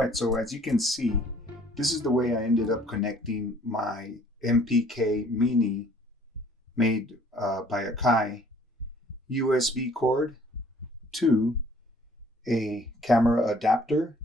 right, so as you can see, this is the way I ended up connecting my MPK Mini made by Akai USB cord to a camera adapter,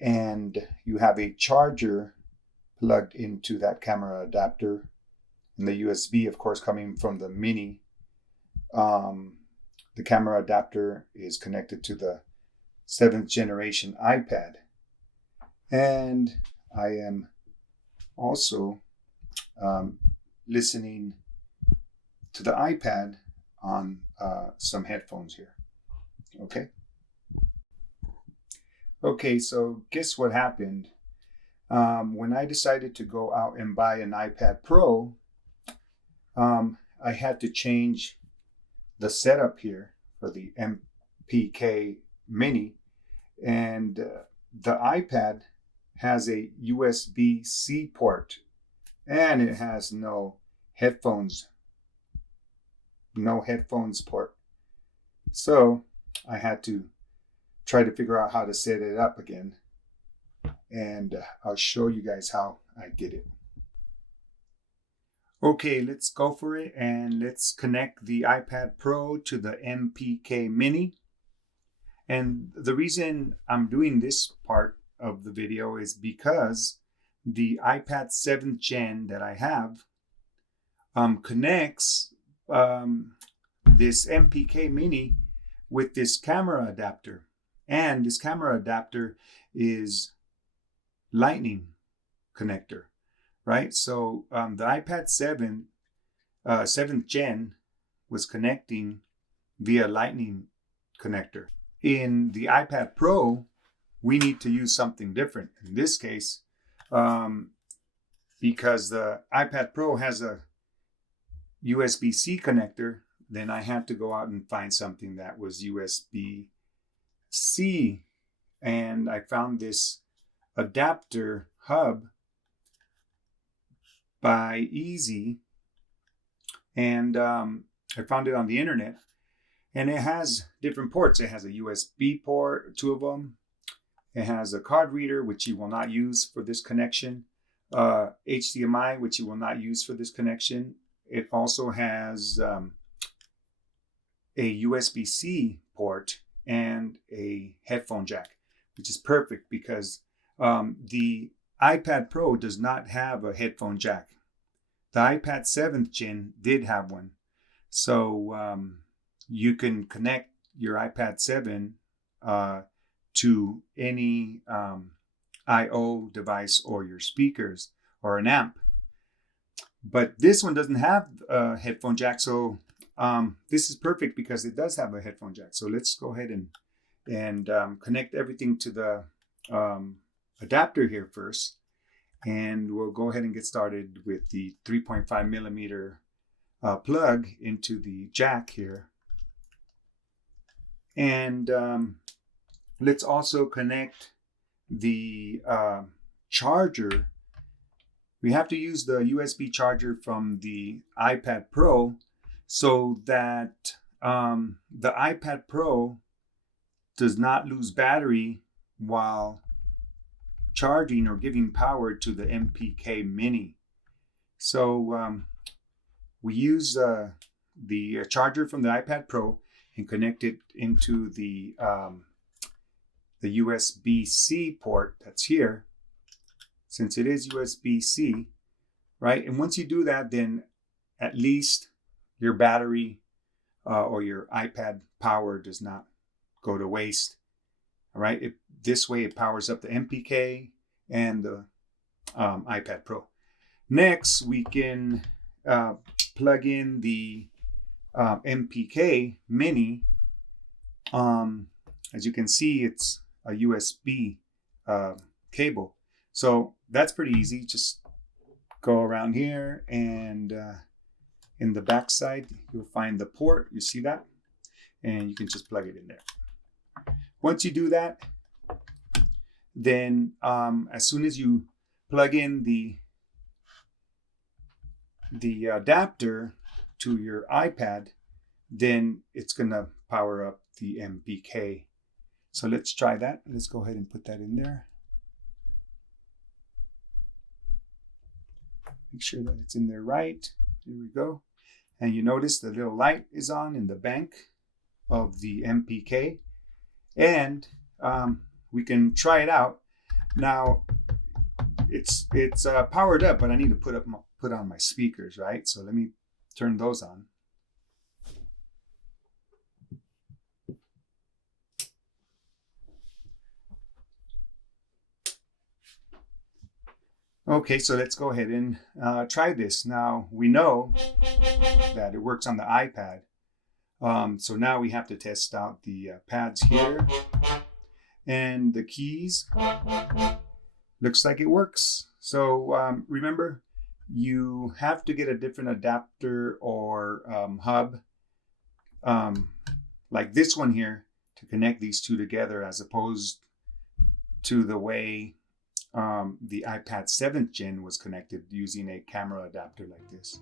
and you have a charger plugged into that camera adapter, and the USB, of course, coming from the Mini. The camera adapter is connected to the 7th generation iPad, and I am also listening to the iPad on some headphones here. Okay, so guess what happened? When I decided to go out and buy an iPad Pro, I had to change the setup here for the MPK Mini, and the iPad has a USB-C port, and it has no headphones port. So I had to try to figure out how to set it up again, and I'll show you guys how I did it. Okay, let's go for it, and let's connect the iPad Pro to the MPK Mini. And the reason I'm doing this part of the video is because the iPad 7th Gen that I have connects this MPK Mini with this camera adapter. And this camera adapter is Lightning connector, right? So the iPad 7th Gen was connecting via Lightning connector. In the iPad Pro, we need to use something different. In this case, because the iPad Pro has a USB-C connector, then I had to go out and find something that was USB-C. And I found this adapter hub by Easy, and I found it on the internet, and it has different ports. It has a USB port, 2 of them. It has a card reader, which you will not use for this connection, HDMI, which you will not use for this connection. It also has a USB-C port and a headphone jack, which is perfect because the iPad Pro does not have a headphone jack. The iPad 7th Gen did have one. So you can connect your iPad 7 to any I/O device or your speakers or an amp. But this one doesn't have a headphone jack, so this is perfect because it does have a headphone jack. So let's go ahead and connect everything to the adapter here first, and we'll go ahead and get started with the 3.5 millimeter plug into the jack here. And let's also connect the charger. We have to use the USB charger from the iPad Pro so that the iPad Pro does not lose battery while charging or giving power to the MPK Mini. So we use the charger from the iPad Pro and connect it into the USB-C port that's here, since it is USB-C, right? And once you do that, then at least your battery or your iPad power does not go to waste. All right, this way it powers up the MPK and the iPad Pro. Next, we can plug in the MPK Mini. As you can see, it's a USB cable. So that's pretty easy. Just go around here, and in the back side, you'll find the port. You see that? And you can just plug it in there. Once you do that, then as soon as you plug in the adapter to your iPad, then it's going to power up the MPK. So let's try that. Let's go ahead and put that in there. Make sure that it's in there right. Here we go. And you notice the little light is on in the bank of the MPK. And we can try it out. Now, it's powered up, but I need to put on my speakers, right? So let me turn those on. Okay, so let's go ahead and try this. Now, we know that it works on the iPad. So now we have to test out the pads here and the keys. Looks like it works. So remember, you have to get a different adapter or hub like this one here to connect these two together, as opposed to the way the iPad 7th gen was connected using a camera adapter like this.